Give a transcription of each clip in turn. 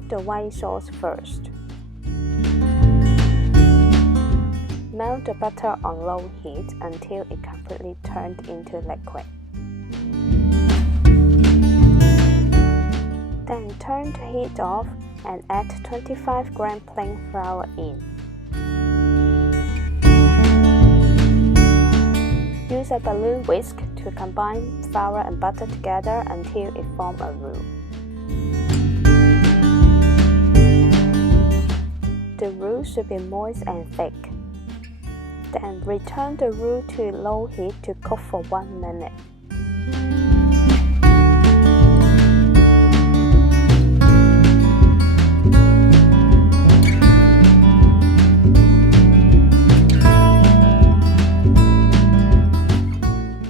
make the white sauce first. Melt the butter on low heat until it completely turned into liquid. Then turn the heat off and add 25 gram plain flour in. Use a balloon whisk to combine flour and butter together until it forms a roux. The roux should be moist and thick. Then return the roux to low heat to cook for 1 minute.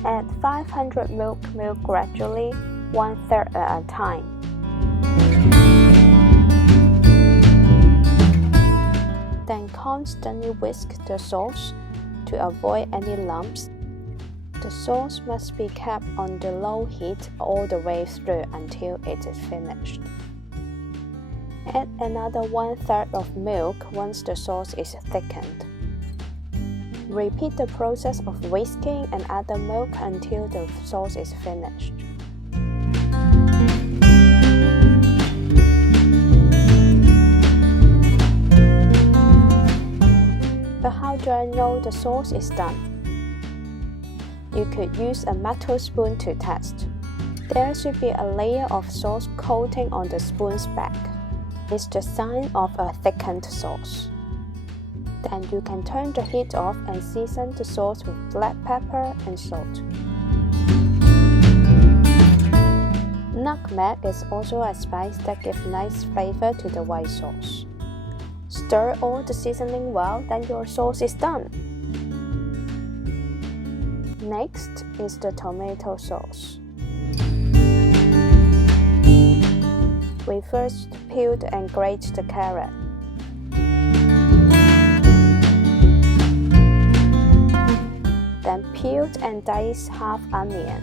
Add 500 milk gradually, 1/3 at a time. Then constantly whisk the sauce to avoid any lumps. The sauce must be kept on the low heat all the way through until it is finished. Add another 1/3 of milk once the sauce is thickened. Repeat the process of whisking and add the milk until the sauce is finished. But how do I know the sauce is done? You could use a metal spoon to test. There should be a layer of sauce coating on the spoon's back. It's the sign of a thickened sauce. Then you can turn the heat off and season the sauce with black pepper and salt. Nutmeg is also a spice that gives nice flavor to the white sauce. Stir all the seasoning well, then your sauce is done. Next is the tomato sauce. We first peeled and grated the carrot. Then peeled and diced half onion.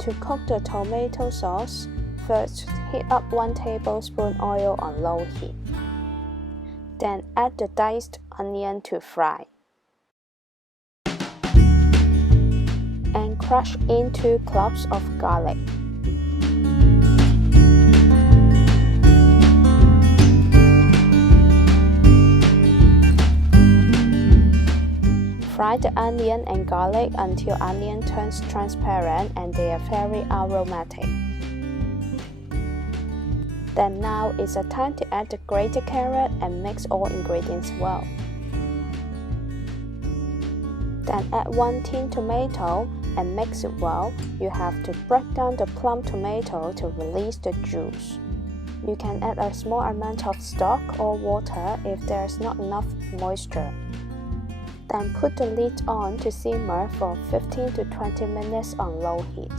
To cook the tomato sauce, first heat up 1 tablespoon oil on low heat. Then add the diced onion to fry. And crush in 2 cloves of garlic. Fry the onion and garlic until onion turns transparent and they are very aromatic. Then now is the time to add the grated carrot and mix all ingredients well. Then add 1 tin tomato and mix it well. You have to break down the plum tomato to release the juice. You can add a small amount of stock or water if there is not enough moisture. Then put the lid on to simmer for 15 to 20 minutes on low heat.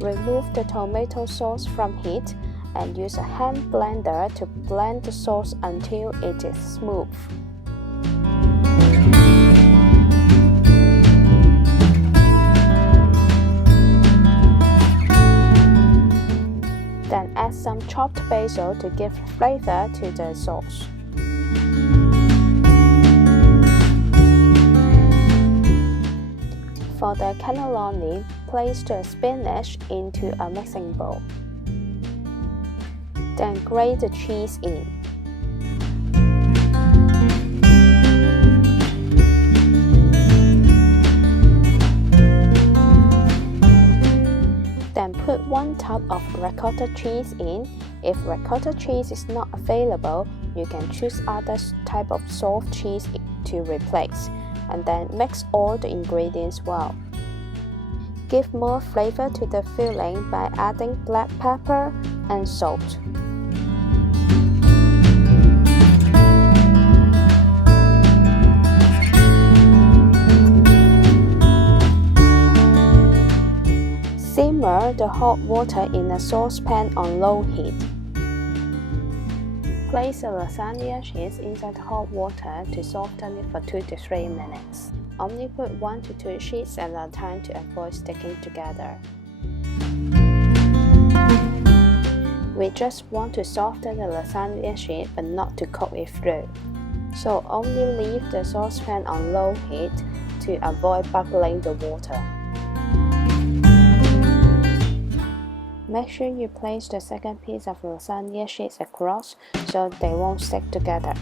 Remove the tomato sauce from heat and use a hand blender to blend the sauce until it is smooth. Then add some chopped basil to give flavor to the sauce. For the cannelloni, place the spinach into a mixing bowl. Then grate the cheese in. Then put 1 tub of ricotta cheese in. If ricotta cheese is not available, you can choose other type of soft cheese to replace, and then mix all the ingredients well. Give more flavor to the filling by adding black pepper and salt. Simmer the hot water in a saucepan on low heat. Place the lasagna cheese inside hot water to soften it for 2 to 3 minutes. Only put 1 to 2 sheets at a time to avoid sticking together. We just want to soften the lasagna sheet but not to cook it through. So only leave the saucepan on low heat to avoid bubbling the water. Make sure you place the second piece of lasagna sheets across so they won't stick together.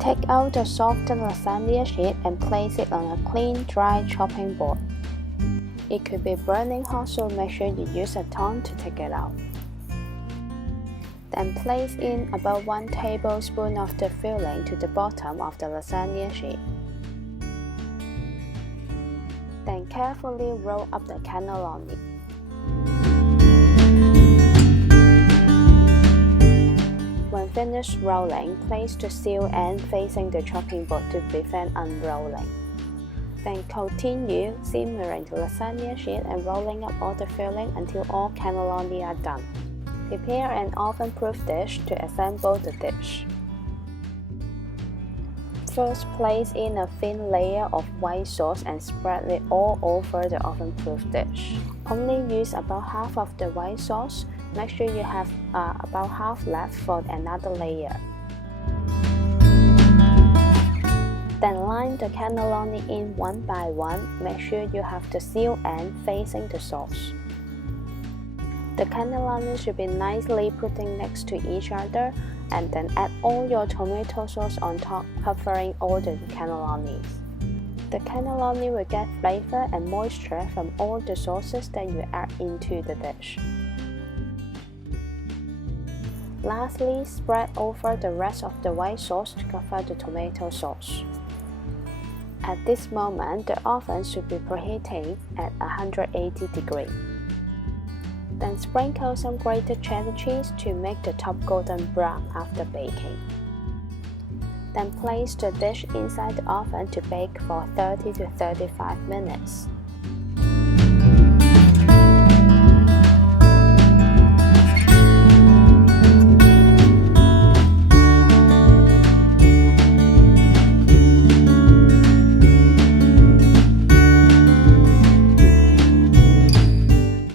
Take out the softened lasagna sheet and place it on a clean, dry chopping board. It could be burning hot, so make sure you use a tongue to take it out. Then place in about 1 tablespoon of the filling to the bottom of the lasagna sheet. Then carefully roll up the cannelloni. When finished rolling, place the sealed end facing the chopping board to prevent unrolling. Then continue simmering the lasagna sheet and rolling up all the filling until all cannelloni are done. Prepare an oven-proof dish to assemble the dish. First, place in a thin layer of white sauce and spread it all over the oven-proof dish. Only use about half of the white sauce. Make sure you have about half left for another layer. Then line the cannelloni in one by one. Make sure you have the sealed end facing the sauce. The cannelloni should be nicely putting next to each other, and then add all your tomato sauce on top, covering all the cannellonis. The cannelloni will get flavor and moisture from all the sauces that you add into the dish. Lastly, spread over the rest of the white sauce to cover the tomato sauce. At this moment, the oven should be preheating at 180 degrees. Then sprinkle some grated cheddar cheese to make the top golden brown after baking. Then place the dish inside the oven to bake for 30 to 35 minutes.